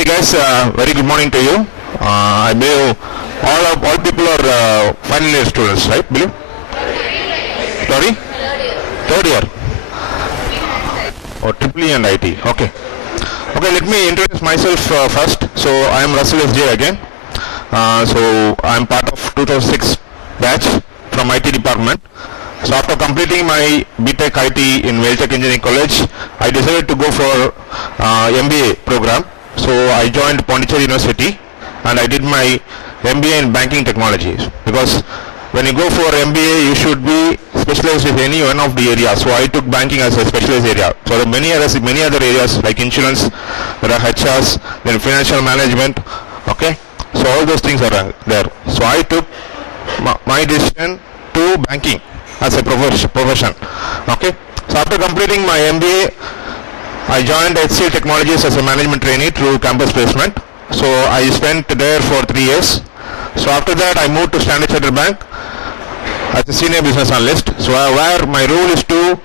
Okay, guys. Very good morning to you. I believe all people are final year students, right? Believe? Sorry? Third year. Or triple E and IT. Okay. Okay. Let me introduce myself first. So I am Russell SJ again. So I am part of 2006 batch from IT department. So after completing my BTech IT in Veltech Engineering College, I decided to go for MBA program. So I joined Pondicherry University and I did my MBA in banking technologies, because when you go for MBA you should be specialized in any one of the areas. So I took banking as a specialized area. So there are many other areas like insurance, there are HRs, then financial management. Okay, so all those things are there. So I took my decision to banking as a profession. Okay, so after completing my MBA, I joined HCL Technologies as a management trainee through campus placement. So I spent there for 3 years. So after that I moved to Standard Chartered Bank as a senior business analyst. So where my role is to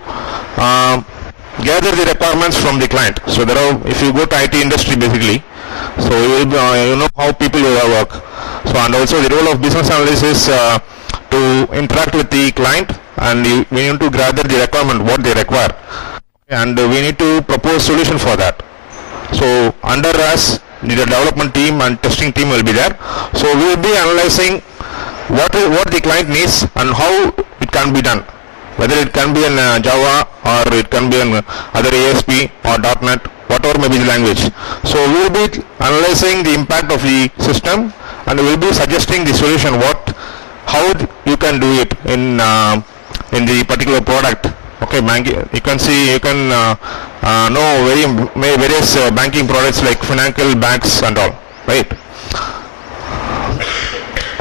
gather the requirements from the client. So there are, if you go to IT industry basically, so you know how people work. So and also the role of business analyst is to interact with the client, and we need to gather the requirement what they require, and we need to propose solution for that. So under us the development team and testing team will be there. So we will be analyzing what the client needs and how it can be done, whether it can be in Java or it can be in other ASP or .NET, whatever may be the language. So we will be analyzing the impact of the system and we will be suggesting the solution, how you can do it in the particular product. Okay, you can see, you can know various banking products like financial banks and all, right?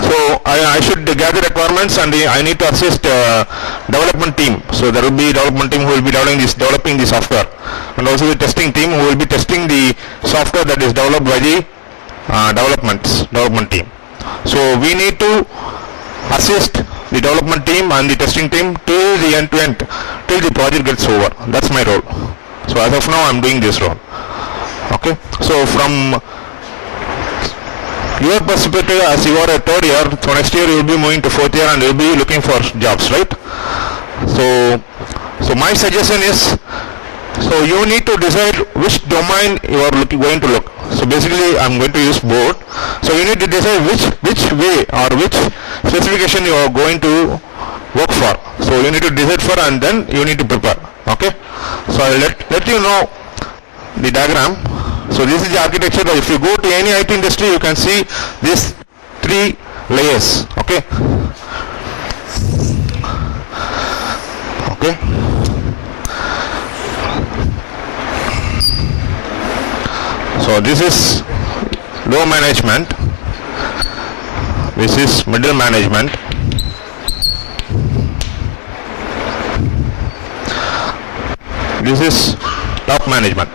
So I should gather requirements and I need to assist development team. So there will be development team who will be developing the software, and also the testing team who will be testing the software that is developed by the development team. So we need to assist the development team and the testing team till the end-to-end, till the project gets over. That's my role. So as of now I'm doing this role. Okay, so from your perspective, as you are a third year, so next year you will be moving to fourth year and you will be looking for jobs, right? So my suggestion is, so you need to decide which domain you are going to look. So basically I'm going to use both. So you need to decide which way or which specification you are going to work for. So you need to decide for, and then you need to prepare. Okay, so I'll let you know the diagram. So this is the architecture. If you go to any IT industry, you can see these 3 layers. Okay. Okay. So this is low management, this is middle management, this is top management.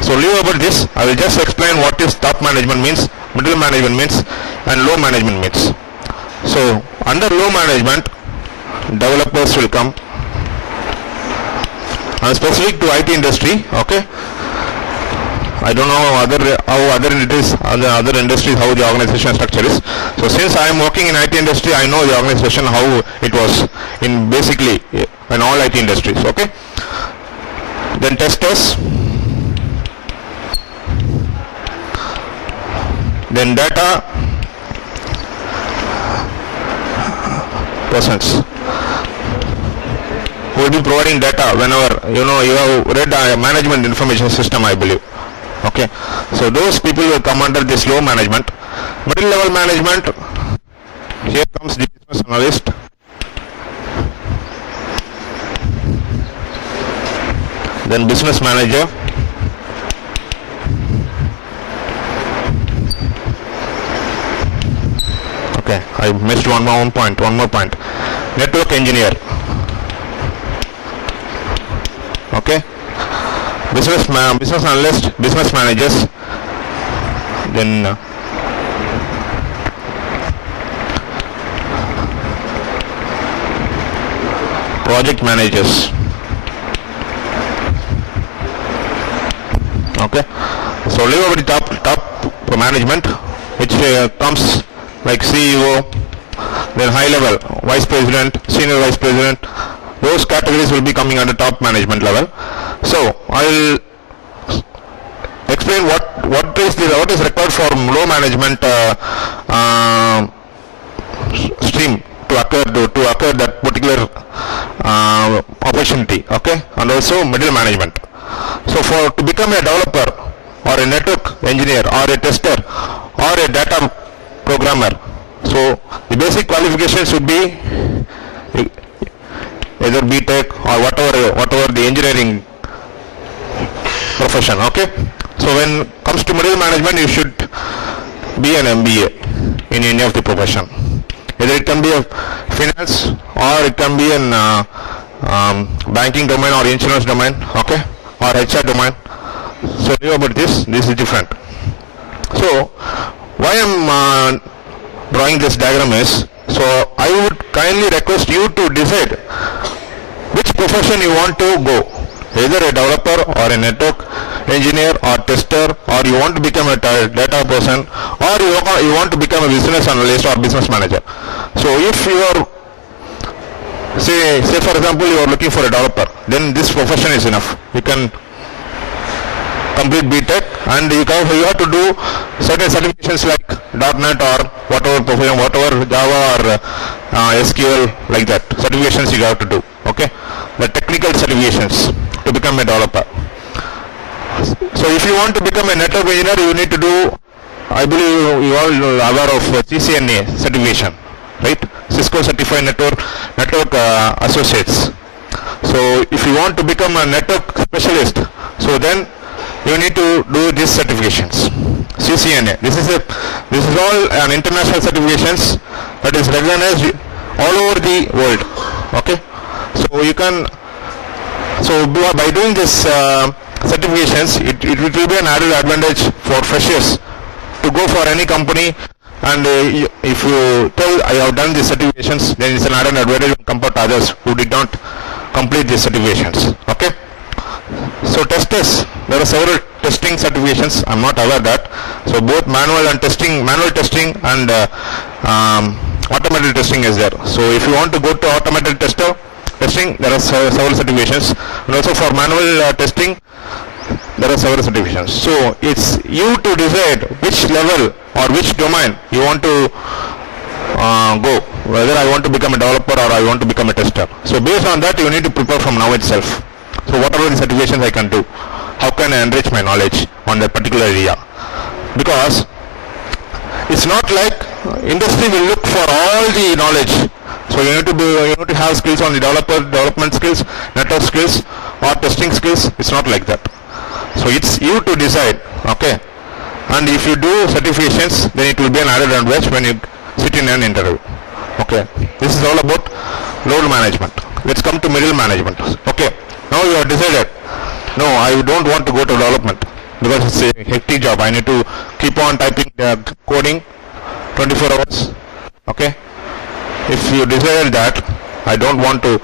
So leave about this, I will just explain what is top management means, middle management means, and low management means. So under low management, developers will come, and specific to IT industry. Okay, I don't know how other industries, how the organization structure is. So since I am working in IT industry, I know the organization how it was in basically in all IT industries. Okay, then testers, then data persons who will be providing data whenever you have read management information system, I believe. Okay, so those people will come under this low management. Middle level management, here comes the business analyst, then business manager, okay, I missed one more point, network engineer. Okay, business analyst, business managers, then project managers. Okay, So leave over the top management, which comes like CEO, then high level vice president, senior vice president. Those categories will be coming under top management level. So I will explain what is required for low management stream to occur that particular opportunity, okay, and also middle management. So to become a developer or a network engineer or a tester or a data programmer, so the basic qualifications should be either BTech or whatever the engineering profession, okay. So when it comes to middle management, you should be an MBA in any of the profession. Either it can be a finance or it can be in banking domain or insurance domain, okay, or HR domain. So know about this is different. So why I'm drawing this diagram is, so I would kindly request you to decide which profession you want to go, either a developer or a network engineer or tester, or you want to become a data person, or you want to become a business analyst or business manager. So if you are, say for example, you are looking for a developer, then this profession is enough. You can complete BTech and you have to do certain certifications like .NET or whatever profession, whatever Java or SQL, like that certifications you have to do, okay, the technical certifications to become a developer. So if you want to become a network engineer, you need to do, I believe you all are aware of CCNA certification, right? Cisco Certified Network Associates. So if you want to become a network specialist, so then you need to do these certifications. CCNA. This is all an international certifications that is recognized all over the world. Okay. So you can. So by doing this certifications, it will be an added advantage for freshers to go for any company. And if you tell I have done these certifications, then it's an added advantage compared to others who did not complete these certifications. Okay. So testers, there are several testing certifications. I'm not aware that. So both manual testing and automated testing is there. So if you want to go to automated testing, there are several certifications, and also for manual testing, there are several certifications. So it's you to decide which level or which domain you want to go, whether I want to become a developer or I want to become a tester. So based on that, you need to prepare from now itself. So what are the certifications I can do? How can I enrich my knowledge on that particular area? Because it's not like industry will look for all the knowledge. So you need to have skills on the development skills, network skills, or testing skills. It's not like that. So it's you to decide. Okay. And if you do certifications, then it will be an added advantage when you sit in an interview. Okay. This is all about load management. Let's come to middle management. Okay. Now you have decided, no, I don't want to go to development because it's a hectic job. I need to keep on typing coding 24 hours. Okay. If you decided that I don't want to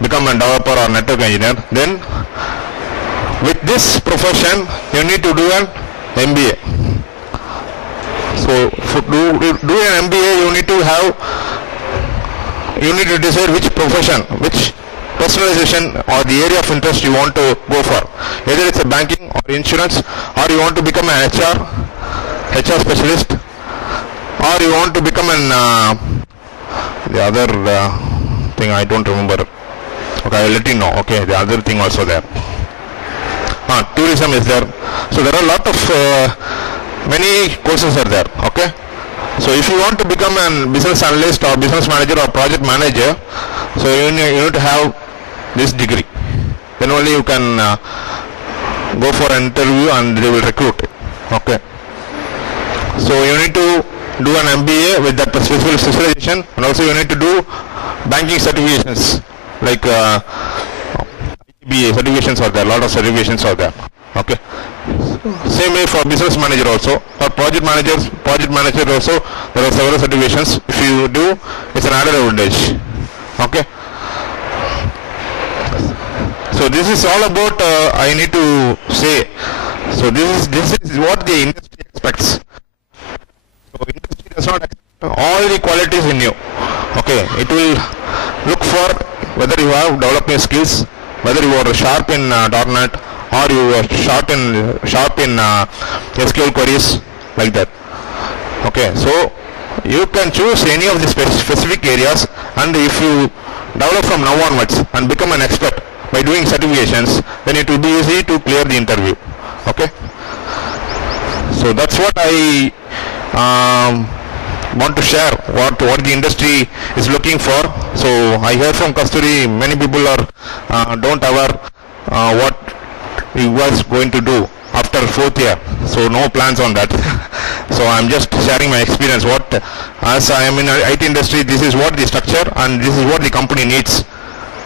become a developer or network engineer, then with this profession you need to do an MBA. So to do an MBA, you need to decide which profession, which personalization or the area of interest you want to go for. Either it's a banking or insurance, or you want to become an HR specialist, or you want to become an the other thing I don't remember. Okay, I will let you know. Okay, the other thing also there. Tourism is there. So there are a lot of many courses are there. Okay. So if you want to become a business analyst or business manager or project manager, so you need to have this degree. Then only you can go for an interview and they will recruit. Okay. So you need to do an MBA with that specialization, and also you need to do banking certifications like BA certifications are there. A lot of certifications are there. Okay. Same way for business manager also, or project manager also, there are several certifications. If you do, it's an added advantage. Okay. So this is all about I need to say So this is what the industry expects. So industry does not expect all the qualities in you. Okay, it will look for whether you have development skills, whether you are sharp in .NET or you are sharp in SQL queries, like that. Okay, so you can choose any of the specific areas, and if you develop from now onwards and become an expert by doing certifications, then it will be easy to clear the interview. Okay, so that's what I want to share, what the industry is looking for. So I hear from Kasturi, many people are don't aware what he was going to do after 4th year, so no plans on that. So I'm just sharing my experience. What, as I am in IT industry, this is what the structure and this is what the company needs.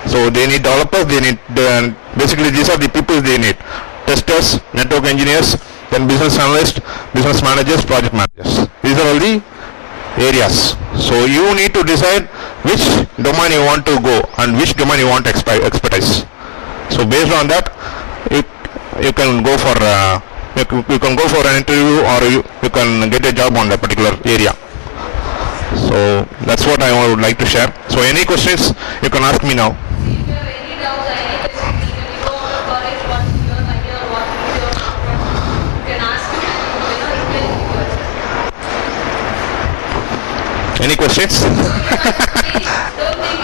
So they need developers, they need basically these are the people they need: testers, network engineers, then business analysts, business managers, project managers. These are all the areas. So you need to decide which domain you want to go and which domain you want expertise. So based on that, you can go for you can go for an interview, or you can get a job on that particular area. So that's what I would like to share. So any questions you can ask me now. Any questions? Don't think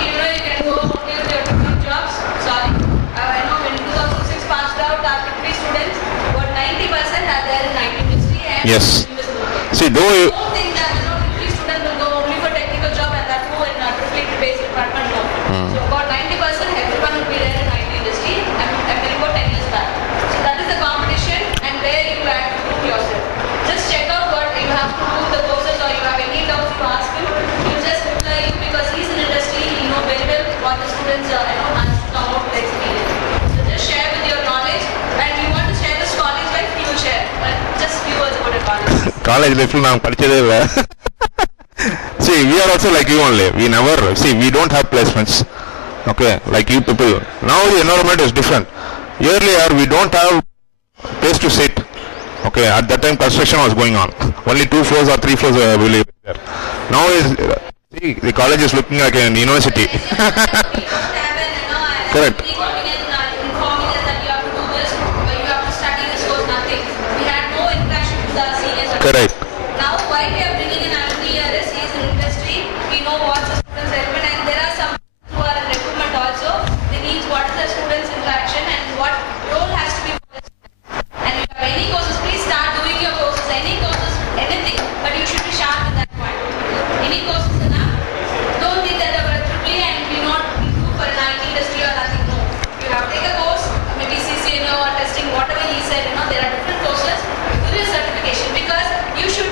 you can go only with your different jobs. Sorry. I know when 2006 passed out, our 50 students, about 90% are there in IT industry and Yes. in this movement. See, though you, Don't think that 50 students will go only for technical job and that too in a triple based department. No. So about 90% everyone will be there in IT industry. I'm telling about 10 years back. So that is the competition and where you have to prove yourself. Just check out what you have to do the courses, or you have any doubts you ask him. You just reply you because he's in industry. He knows very well what the students has to come out with experience. So just share with your knowledge, and you want to share this college life, you will share. But just few words about your college. college life நான் படிச்சதே இல்ல. See, we are also like you only. We never see. We don't have placements. Okay, like you people. Now the environment is different. Earlier we don't have place to sit. Okay, at that time construction was going on. Only 2 floors or 3 floors were available there. Now is see, the college is looking like an university. Correct. Informing us that you have to do this, or you have to study this course, nothing. We had no interaction with our seniors. Correct. Now, why we are bringing in alumni here is he is in industry. We know what the students require, and there are some who are in recruitment also. They need what is the students' interaction and what role has to be for the student. And if you have any courses, please start doing your courses. Any courses, anything, but you should be sharp in that point. Any courses enough. Don't think that you're a triple and you not do for an IT industry or nothing. No. You have to take a course, maybe CCNA or testing, whatever he said. There are different courses. Do your certification because you should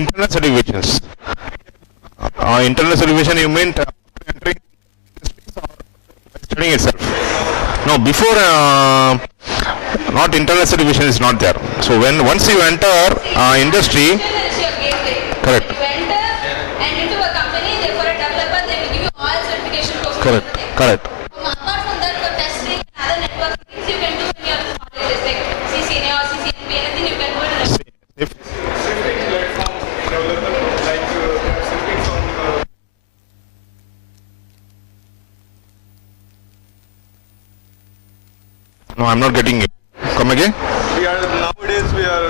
internal certifications. Internal certification, you mean entering or studying itself? No, before not internal certification is not there. So once you enter industry, Certification is your gateway. correct, You enter and into a company, they for a developer, they will give you all certification courses. correct, everything. correct. Apart from that, for testing and other networking things, you can do in your colleges like CCNA or CCNP, anything you can do it in a If no, I'm not getting it. Come again? Nowadays we are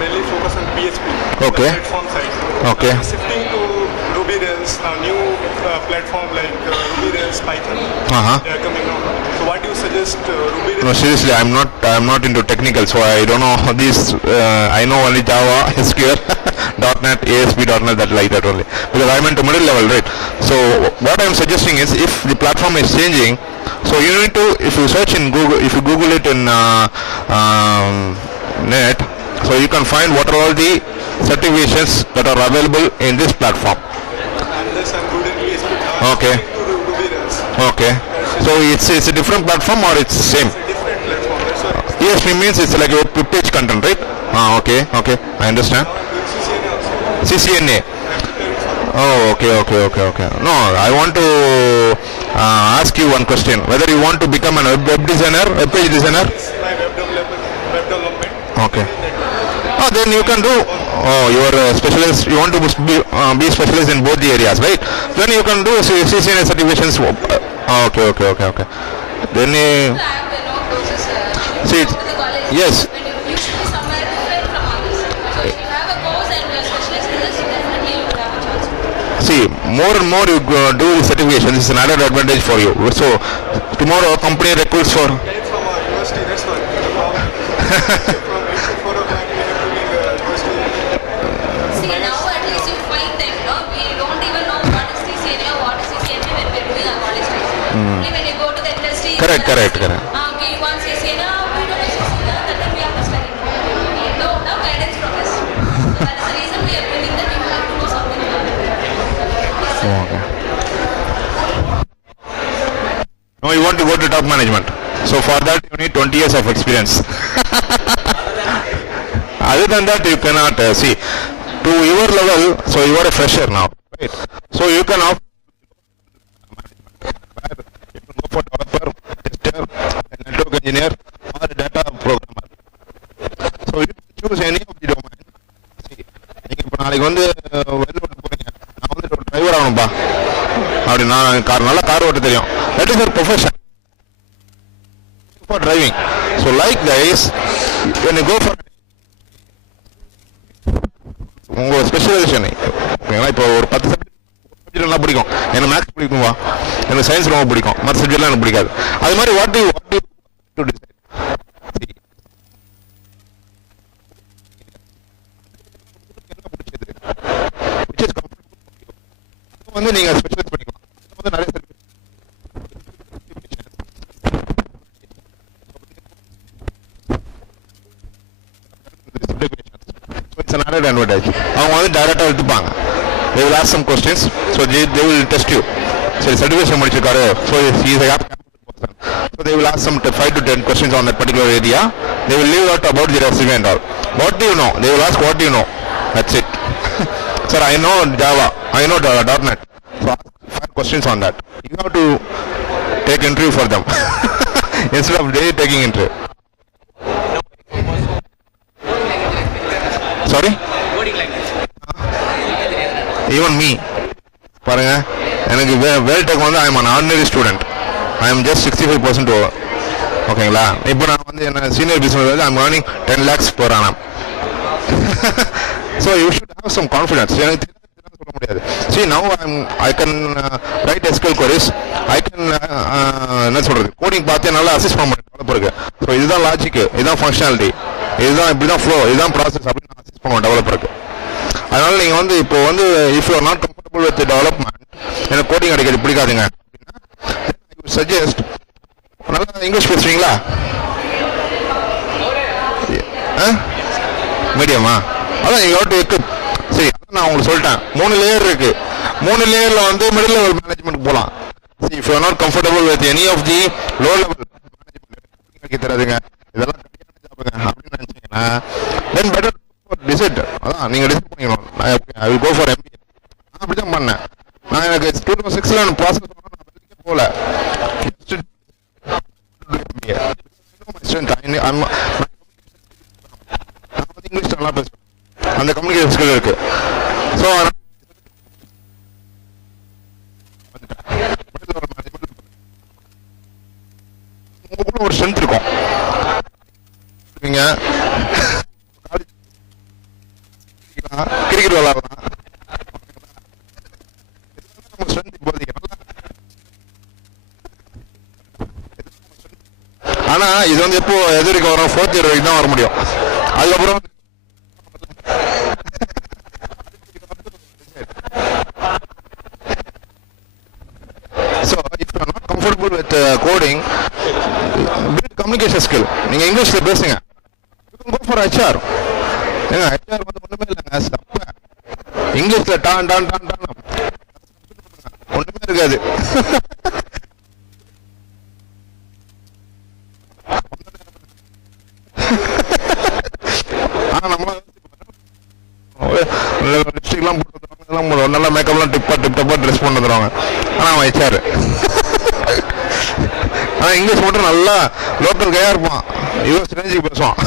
mainly focused on PHP. Okay. The platform side. Okay. Shifting to Ruby Rails, a new platform like Ruby Rails Python. They are coming now. So what do you suggest Ruby Rails? No, seriously, I'm not into technical, so I don't know how these. I know only Java, SQL, .NET, ASP.NET, that like that only. Because I'm into middle level, right? So what I'm suggesting is, if the platform is changing, so you need to, if you search in Google, if you Google it in net, so you can find what are all the certifications that are available in this platform. Unless I'm good in PHP. Now Okay. shifting to Ruby Rails. Okay. So it's a different platform or it's the same? It's a different platform. That's why ESP means it's like a page content, right? Okay, I understand. I'm doing CCNA also. CCNA. Oh, okay. No, I want to ask you one question. Whether you want to become a web designer, web page designer? My web development. Okay. Oh, then you can do. Oh, you are a specialist. You want to be specialist in both the areas, right? Then you can do CCNA certifications. Okay. Then I have no courses. See, Go to the college. yes. But you should be somewhere different from others. So if you have a course and you're specialist in this, definitely you will have a chance. See, more and more you do the certification. This is an added advantage for you. So tomorrow a company recruits for. Get from our university. That's why. From 8 to 4 o'clock we have to be in the university. See, now at least you find them, no? We don't even know what is CCNA or what is CCNP when we're doing our college days. Only when you go to the industry. Correct. Okay, you want CCNA, we don't know CCNA, that time we have to study. No guidance from us. So that is the reason we are bringing that you have to know something about it. No, you want to go to top management. So for that you need 20 years of experience. Other than that you cannot see. To your level, so you are a fresher now, right? So you can opt. You can go for developer, tester, a network engineer, or a data programmer. So you can choose any of the domain. See, நீங்க இப்போ நாளைக்கு வந்து வெளில ஓட்ட போறீங்க, நான் வந்து ஒரு டிரைவர் ஆகணும்பா அப்படி நான் நல்ல கார் ஓட்ட தெரியும். That is your profession for driving. So like guys, when you go for உங்க ஸ்பெஷலைசேஷன், ஓகேங்களா? இப்போ ஒரு 10 சப்ஜெக்ட் நல்லா பிடிக்கும், எனக்கு மேத்ஸ் பிடிக்கும்பா, எனக்கு சயின்ஸ் ரொம்ப பிடிக்கும், மற்ற சப்ஜெக்ட்லாம் எனக்கு பிடிக்காது. அது மாதிரி what do you decide? வந்து நீங்க ஸ்பெஷலைஸ் பண்ணிக்கலாம். வந்து நிறைய it's an added advantage. அவங்க வந்து டைரக்டா எடுத்துப்பாங்க. They will ask some questions, so they will test you. சரி, சர்டிஃபிகேஷன் முடிச்சிருக்காரு, so he is a person. So they will ask some 5 to 10 questions on that particular area. They will leave out about the resume and all. What do you know? They will ask what do you know. That's it. Sir, I know Java, I know .NET. So ask 5 questions on that. You have to take interview for them instead of they taking interview. Sorry? Even me. பாருங்க, எனக்கு வேல்டெக் வந்து I am an ordinary student. I am just 65% over. ஓகேங்களா? இப்போ நான் வந்து என்ன senior business வந்து I am earning 10 lakhs per annum. So you should have some confidence. எனக்கு தெரியாது சொல்ல முடியாது. See, now I can write SQL queries. I can என்ன சொல்றது, கோடிங் பார்த்து நல்லா அசிஸ்ட் பண்ண முடியும் டெவலப்பருக்கு. ஸோ இதுதான் லாஜிக், இதுதான் ஃபங்க்ஷனாலிட்டி, இதுதான் இப்படிதான் ஃப்ளோ, இதுதான் ப்ராசஸ் அப்படின்னு நான் அசிஸ்ட் பண்ணுவேன் டெவலப்பருக்கு. அதனால நீங்க வந்து இப்போ வந்து if you are not comfortable with development, எனக்கு கோடிங் அடிக்கிறது பிடிக்காதுங்க அப்படின்னா சஜஸ்ட். நல்லா இங்கிலீஷ் பேசுவீங்களா? மீடியமா? அதான் யூ ஹேவ் டு எக்யூப். சரி, நான் உங்களுக்கு சொல்லிட்டேன் 3 லேயர் இருக்கு. 3 லேயர்ல வந்து மிடில் லெவல் மேனேஜ்மெண்ட் போகலாம். If you are not comfortable with any of the low level management தராதுங்க, இதெல்லாம் கரெக்டான ஜாபுங்க அப்படின்னு நினைச்சீங்கன்னா தென் பெட்டர் டிசைட். அதான் நீங்க டிசைட் பண்ணிக்கணும். I will go for MBA. நான் அப்படிதான் பண்ணேன். நான் எனக்கு 2006ல ப்ராசஸ் போல இங்கிலீஷ் நல்லா பேசுவேன், அந்த கம்யூனிகேஷன் ஸ்கில் இருக்கு. ஸோ உங்களுக்குள்ள ஒரு ஸ்ட்ரென்த் இருக்கும். நீங்க கிரிக்கெட் விளையாடலாம், ஸ்ட்ரென்த் இப்போதைக்கு. ஆனா இது வந்து எப்போ எது வரைக்கும் வரும், 4th இயர் வரைக்கும் தான் வர முடியும். அதுக்கப்புறம் with coding, build communication skill. நீங்க இங்கிலீஷ்ல பேசுங்க, you can go for HR. ஏங்க HR வந்து ஒண்ணுமே இல்லைங்க, ஸ்டப் இங்கிலீஷ்ல டான் டான் டான் டான் ஒண்ணுமே இருக்காது. ஆனா நம்ம லிப்ஸ்டிக்லாம் போட்டு நல்லா மேக்கப்லாம் டிப்பா ட்ரெஸ் பண்ணி வந்துடுவாங்க. ஆனா அவன் HR. ஆனா இங்கிலீஷ் மட்டும் நல்லா லோக்கல் கையா இருப்பான், யூஎஸ் ரேஞ்சுக்கு பேசுவான்.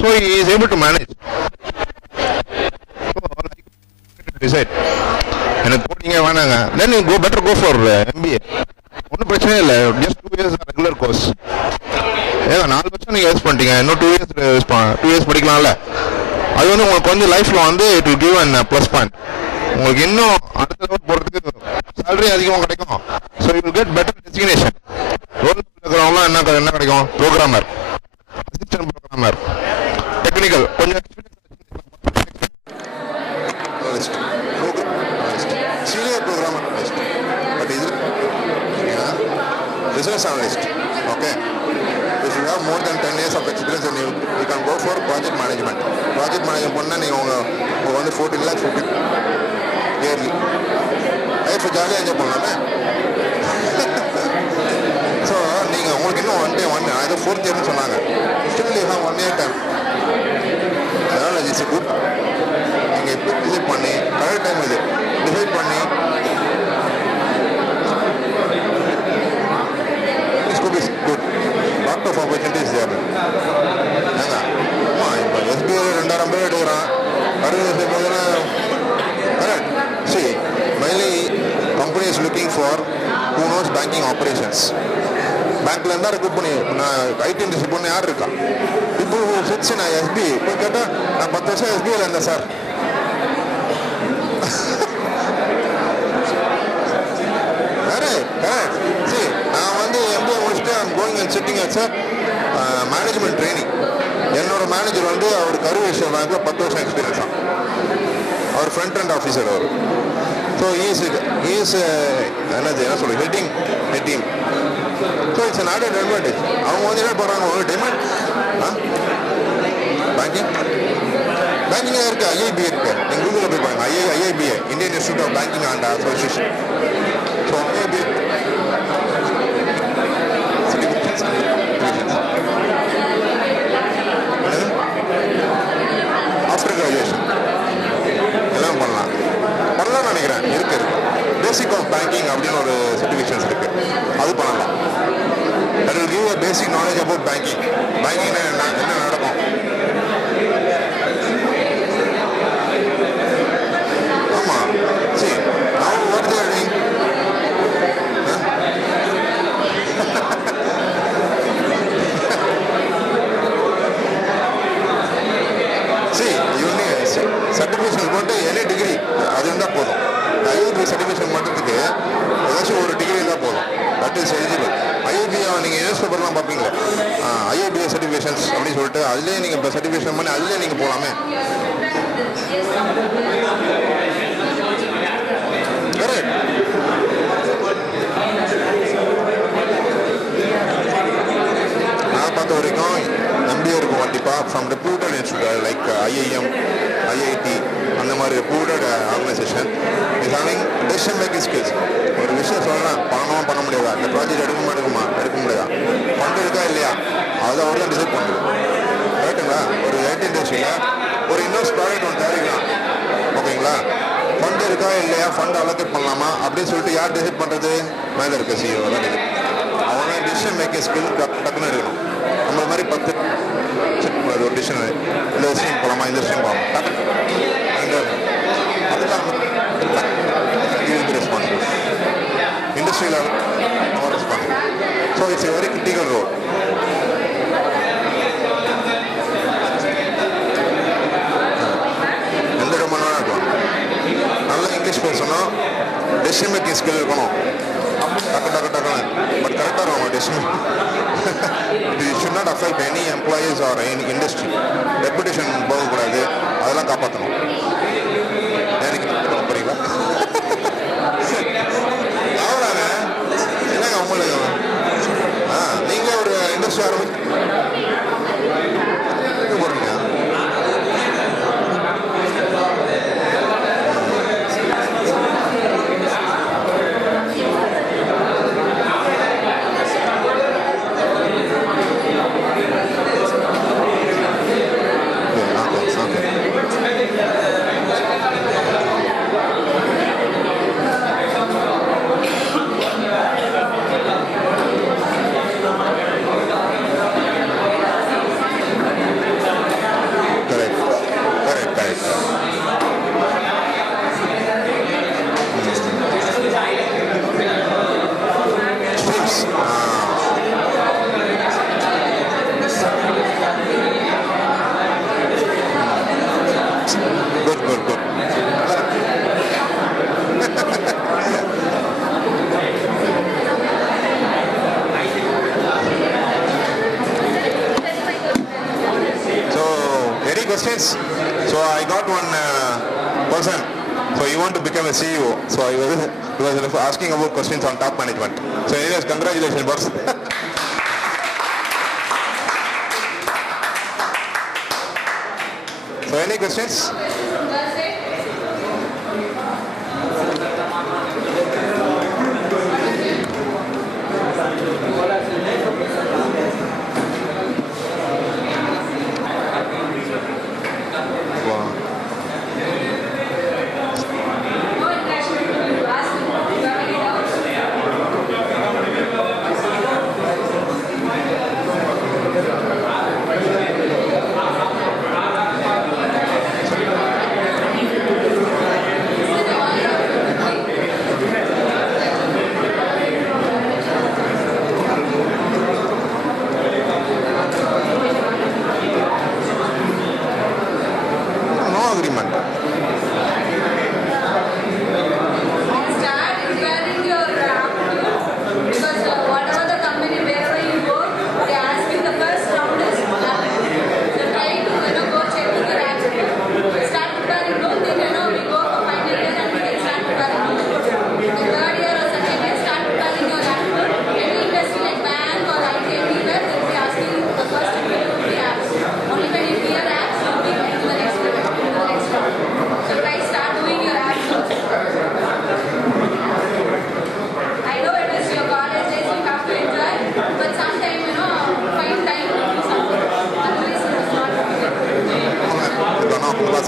So he is able to manage. Decide. எனக்கு கோடிங்கே வேணாங்க, then you go better go for MBA. ஒன்றும் பிரச்சனை இல்லை, just 2 years ரெகுலர் கோர்ஸ். ஏங்க 4 வருஷம் நீங்க யூஸ் பண்ணிட்டீங்க, இன்னும் 2 years படிக்கலாம்ல. அது வந்து உங்களுக்கு வந்து லைஃப்ல வந்து it will give an plus point. உங்களுக்கு இன்னும் அடுத்த லெவல் போறதுக்கு சேலரி அதிகமாக கிடைக்கும். So you will get better designation. Role இருக்கிறவங்களாம் என்ன கிடைக்கும், ப்ரோக்ராமர், அசிஸ்டன்ட் ப்ரோக்ராமர், டெக்னிக்கல் கொஞ்சம் சீனியர் ப்ரோக்ராமர். பட் இது business analyst. Okay, if you have more than 10 years of experience and you can go for project management. Project management பண்ணால் நீங்கள் உங்கள் வந்து 14 lakhs yearly life ஜாலியாக என்ஜாய் பண்ணலாமே. So நீங்கள் உங்களுக்கு இன்னும் ஒன் அது 4th இயர்னு சொன்னாங்க, still you have 1 year time. அதனால் இட்ஸ் குட். நீங்கள் இப்போ டிசைட் பண்ணி கரெக்ட் டைம் இது டிசைட் பண்ணி scope is good. Lot of opportunities there. ஏங்க ஆமாம், இப்போ SBI 2000 பேர் எடுக்கிறான், 60 வருஷம் போதுன்னா correct. See, mainly company is looking for who knows banking operations. பேங்க்ல இருந்தா ரெக்ரூட் பண்ணி IT இண்டஸ்ட்ரி பொண்ணு யார் இருக்கா? people who sits in SBI போய் கேட்டால் நான் 10 வருஷம் SBIல இருந்தேன் சார். கரெக்ட். See, நான் வந்து MBA முடிச்சுட்டு I'm going and sitting at sir management training. என்னோட மேனேஜர் வந்து அவர் கருவேஷன் பேங்க்ல 10 வருஷம் எக்ஸ்பீரியன்ஸ் தான். அவர் ஃப்ரண்ட் அண்ட் ஆஃபீஸர் அவர். ஸோ இஸ் என்ன சொல்லுங்க heading a team. So it's an added advantage. அவங்க வந்து என்ன பண்ணுறாங்க, ஒரு டிமாண்ட் பேங்கிங் இருக்கு, IIB இருக்கு. நீங்கள் கூகுளில் போய் பாருங்க, IIBA Indian institute of banking and association. So IIB after graduation எல்லாம் பண்ணலாம்னு நினைக்கிறேன். இருக்கு பேசிக் ஆஃப் பேங்கிங் அப்படின்னு ஒரு சர்டிஃபிகேஷன்ஸ் இருக்கு, அது பண்ணலாம். That will give a basic knowledge about banking. பேங்கிங்னா என்ன நடக்கும். ஆமாம், சரி அவங்க வருது சர்டிஃபிகேஷன் போட்டு எனி டிகிரி அது இருந்தால் போதும். IIB சர்டிஃபிகேஷன் பண்ணுறதுக்கு ஏதாச்சும் ஒரு டிகிரி இருந்தால் போதும். That is eligible. IIB நீங்கள் நியூஸ் பேப்பர்லாம் பார்ப்பீங்களா, IIB சர்டிஃபிகேஷன்ஸ் அப்படின்னு சொல்லிட்டு அதுலேயே நீங்கள் இப்போ சர்டிஃபிகேஷன் பண்ணி அதுலேயே நீங்கள் போகலாமே. கரெக்ட். நான் பார்த்த வரைக்கும் MBA இருக்கும், from reputed institute like IIM, IIT, அந்த மாதிரி reputed organization is having decision making skills. ஒரு விஷயம் சொல்கிறேன், பண்ண முடியாதா, இந்த ப்ராஜெக்ட் எடுக்க முடியாதா, ஃபண்ட் இருக்கா இல்லையா, அதை அவர் தான் டிசைட் பண்ணுறது. ரைட்டுங்களா? ஒரு ஐடி இண்டஸ்ட்ரியில் ஒரு இன்வெஸ்ட் ப்ராடக்ட் ஒன்று தயாரிக்கலாம், ஓகேங்களா? ஃபண்ட் இருக்கா இல்லையா, ஃபண்ட் அலோகேட் பண்ணலாமா அப்படின்னு சொல்லிட்டு யார் டிசைட் பண்ணுறது? மேலே இருக்க CEO தான் டிசைட். அவங்க டிசிஷன் மேக்கிங் ஸ்கில் டக்குன்னு எடுக்கணும். நம்ம மாதிரி 10 ஒரு டிசிஷன், இந்த விஷயம் போகலாமா, இந்த விஷயம் போகலாம், அதுதான் ரெஸ்பான்சிபிள். இண்டஸ்ட்ரியில் responsible. So it's a very critical role. எந்த டொமைனாக இருக்கலாம், நல்லா இங்கிலீஷ் பேசணும், டெசிஷன் மேக்கிங் ஸ்கில் இருக்கணும், டக்குன்னு பட் கரெக்டாக இருக்கும் decision. It should not affect any employees or any industry. Reputation போகக்கூடாது, அதெல்லாம் காப்பாற்றணும். எனக்கு புரியுங்களா? அவ்வளோங்க, என்னங்க உங்களுக்கு நீங்களே ஒரு இண்டஸ்ட்ரி ஆரம்பிச்சு போடுறீங்க. Questions? So I got one person. So he want to become a CEO. So he was asking about questions on top management. So anyways, congratulations, boss. So any questions?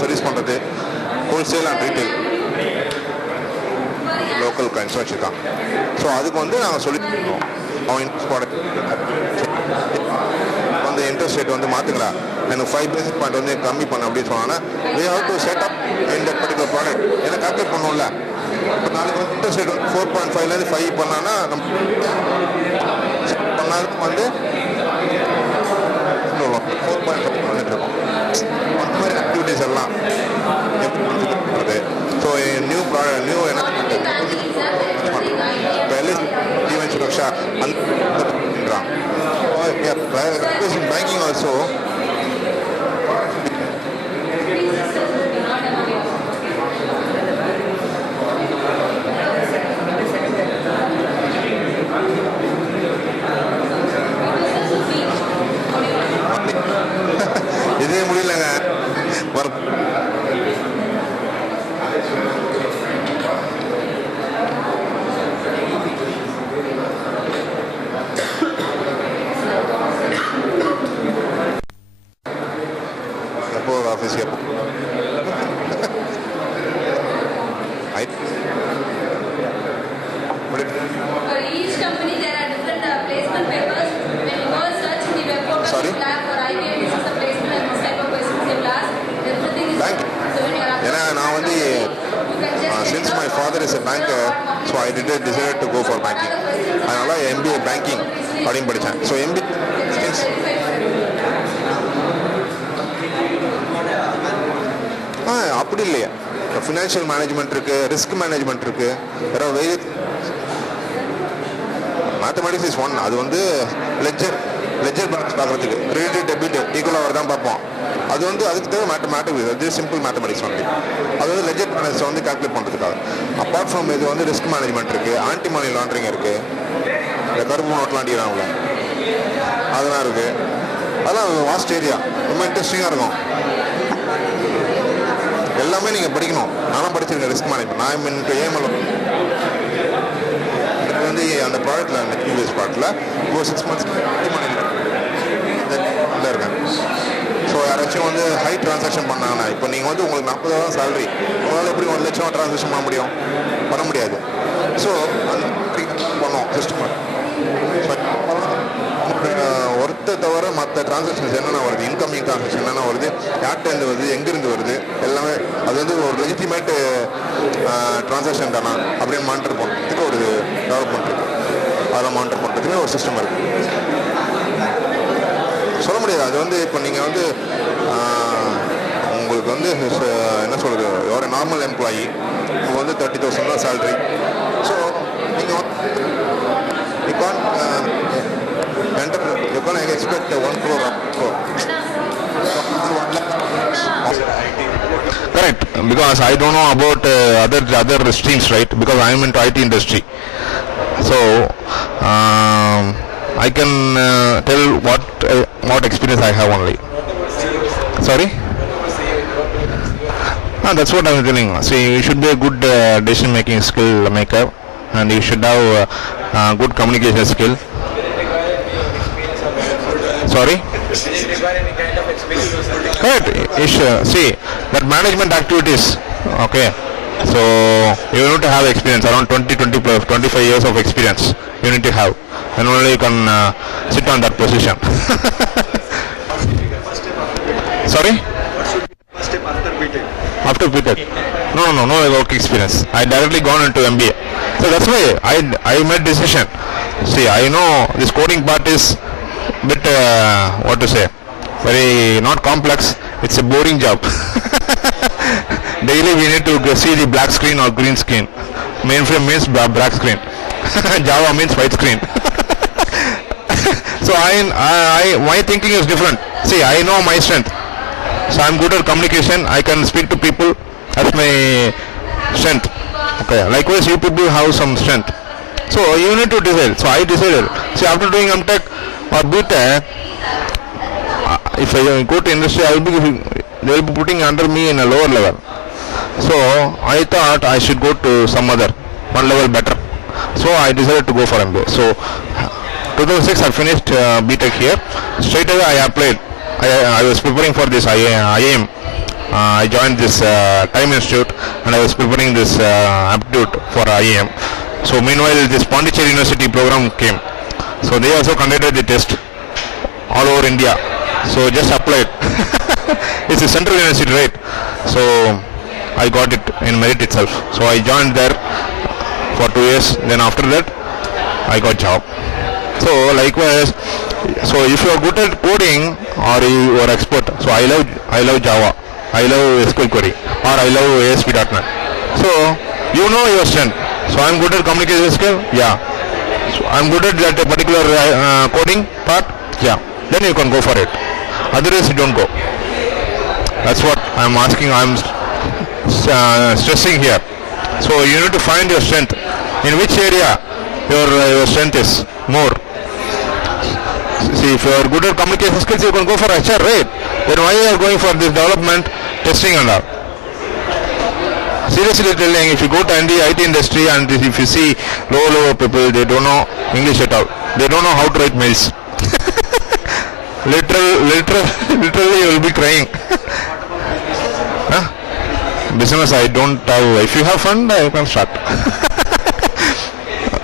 Service பண்ணுறது wholesale and retail local கிளைண்ட்ஸும் வச்சுருக்காங்க. So அதுக்கு வந்து நாங்கள் சொல்லியிருக்கோம், அவன் interest product வந்து interest rate வந்து மாற்றுங்களா, எனக்கு 5 பேசிஸ் பாயிண்ட் வந்து கம்மி பண்ண அப்படின்னு சொன்னாங்கன்னா we have to set up in that particular product. ஏன்னா கால்குலேட் பண்ணுவோம்ல, இப்போ நாளைக்கு வந்து இன்ட்ரெஸ்ட் ரேட் வந்து 4.5லேருந்து 5 பண்ணான்னா நம்ம பண்ணாலும் வந்து 4.5 பண்ணிட்டு இருக்கோம். அந்த மாதிரி ஆக்டிவிட்டிஸ் எல்லாம் எப்படி. ஸோ நியூ ப்ராடக்ட் நியூ என்ன இப்போ எல்எஸ் ஜீவன் சுரக்ஷா அந்த banking also this year. For each company, there are different placement papers. When you go and search in the web portal, Sorry? you have for IBM, this is the placement and this type of questions they will ask. Everything is Bank. so when you are ஏன்னா நான் வந்து you can just since my father is a banker, so I decided to go for banking. அதனால MBA banking அப்படின்னு படித்தேன். So MBA அப்படி இல்லையா, financial management இருக்குது, risk management இருக்குது, வேறு வெரி மேத்தமெட்டிக்ஸ் இஸ் ஒன். அது வந்து லெஜர் பேலன்ஸ் பார்க்குறதுக்கு கிரெடிட் டெபிட் ஈக்குவலாக வரதான் பார்ப்போம். அது வந்து அதுக்கு தேவை மேத்தமெட்டிக்ஸ், அது சிம்பிள் மேத்தமெட்டிக்ஸ் ஒன்லி. அது வந்து லெஜர் பேலன்ஸை வந்து கால்குலேட் பண்ணுறதுக்காக. அப்பார்ட் ஃப்ரம் இது வந்து ரிஸ்க் மேனேஜ்மெண்ட் இருக்குது, ஆன்டி மணி லாண்ட்ரிங் இருக்குது, இந்த கருப்பு நோட்லாம் அடிக்கிறாங்கள அதெல்லாம் இருக்குது. அதெல்லாம் வாஸ்ட் ஏரியா, ரொம்ப இன்ட்ரெஸ்டிங்காக இருக்கும். எல்லாமே நீங்கள் படிக்கணும். நானும் படிச்சிருக்கேன் ரிஸ்க் மேனேஜ்மெண்ட். நான் இப்போ ஏஎம்எல் வந்து அந்த ப்ராடக்ட்டில் அந்த ப்ரீவியஸ் ப்ராடக்ட்டில் ஒரு 6 months இருக்கேன். ஸோ யாராச்சும் வந்து ஹை ட்ரான்சாக்ஷன் பண்ணாங்கன்னா, இப்போ நீங்கள் வந்து உங்களுக்கு 40,000 சேலரி, உங்களால் எப்படி 1 லட்சம் ட்ரான்சாக்ஷன் பண்ண முடியாது. ஸோ அந்த பண்ணோம் சிஸ்டம். ஒருத்த தவிர மற்ற டிரான்சாக்ஷன்ஸ் என்னென்ன வருது, இன்கமிங் டிரான்சாக்ஷன் என்னென்ன வருது, யார்கிட்டேருந்து வருது, எங்கேருந்து வருது, எல்லாமே அது வந்து ஒரு லெஜிட்டிமேட் டிரான்சாக்ஷன் தானா அப்படின்னு மானிட்டர் பண்ணுறதுக்கு ஒரு டெவலப்மெண்ட் இருக்குது. அதெல்லாம் மானிட்டர் பண்ணுறதுக்குமே ஒரு சிஸ்டம் இருக்குது. சொல்ல முடியாது. அது வந்து இப்போ நீங்கள் வந்து உங்களுக்கு வந்து என்ன சொல்கிறது, ஒரு நார்மல் எம்ப்ளாயி இப்போ வந்து 30,000 தான் சேலரி. ஸோ நீங்கள் you can't expect 1 crore up. Correct, because I don't know about other streams, right? Because I am into IT industry, so I can tell what experience I have only. Sorry? That's what I'm telling. See, you should be a good decision making skill maker, and you should have good communication skill. Sorry? Correct. See, that management activities, okay, so you need to have experience, around 25 years of experience you need to have, and only you can sit on that position. Sorry? After BTech? No work experience. I directly gone into MBA. So that's why I made decision. See, I know this coding part is bit what to say, very not complex. It's a boring job. Daily we need to see the black screen or green screen. Mainframe means black screen. Java means white screen. So my thinking is different. See, I know my strength, so I'm good at communication. I can speak to people. That's my strength. Okay, likewise you people have some strength, so you need to decide. So I decided. See, after doing MTech or BTech, if I go to industry, they will be putting under me in a lower level. So I thought I should go to some other one level better. So I decided to go for MBA. So 2006 I finished BTech here. Straight away I applied. I was preparing for this IIM. I joined this Time Institute, and I was preparing this aptitude for IIM. So meanwhile this Pondicherry University program came. So they also conducted the test all over India. So just applied. It's a central university, right? So I got it in merit itself. So I joined there for 2 years. Then after that I got job. So likewise, so if you are good at coding or you are expert, so I love Java, I love SQL query, or I love ASP.NET. So you know your strength. So I'm good at communication skill, yeah. So I'm good at that particular coding part, yeah. Then you can go for it. Otherwise you don't go. That's what I'm asking. I'm stressing here. So you need to find your strength. In which area your strength is more. See, if you are good at communication skills, you can go for HR, right? Then why you are going for this development, testing and all? Seriously telling, if you go to IT industry and if you see low people, they don't know English at all. They don't know how to write mails. Literally you will be crying. business I don't have. If you have fund, you can start.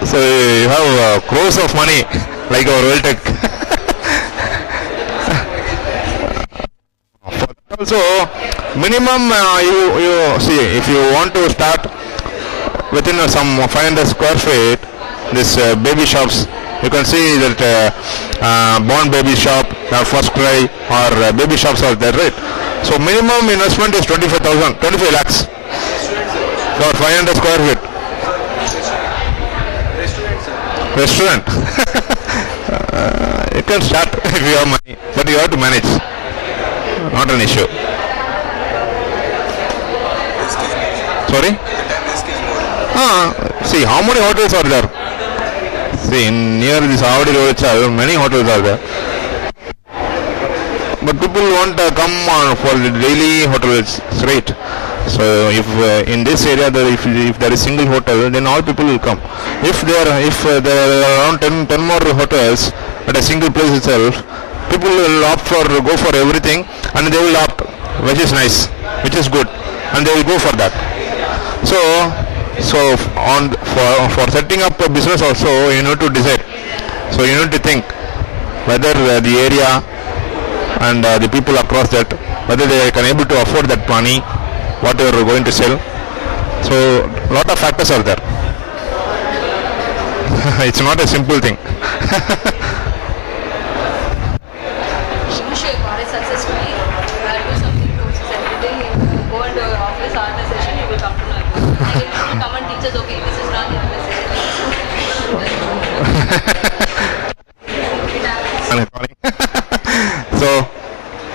So you have crores of money like our Worldtech. Also, minimum you see, if you want to start within some 500 square feet, this baby shops, you can see that Born Baby Shop, First Cry, or baby shops are there, right? So minimum investment is 25 lakhs for 500 square feet. Restaurant. You can start if you have money, but you have to manage. Not an issue. Sorry? See, how many hotels are there? See, near this Avadi Road, many hotels are there. But people won't come on for the daily hotels, right? So if in this area if there is single hotel, then all people will come. If there are around 10 more hotels at a single place itself, people will opt for go for everything, and they will opt, which is nice, which is good, and they will go for that. So for setting up a business also, you need to decide. So you need to think whether the area and the people across that, whether they can able to afford that money, what you are going to sell. So lot of factors are there. It's not a simple thing. Wish your college successfully. Do something courses everything. You go into your office, on a session, you will come to know everything. And then you will come and teach us, okay, this is wrong, So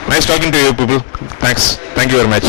nice talking to you people. Thanks. Thank you very much.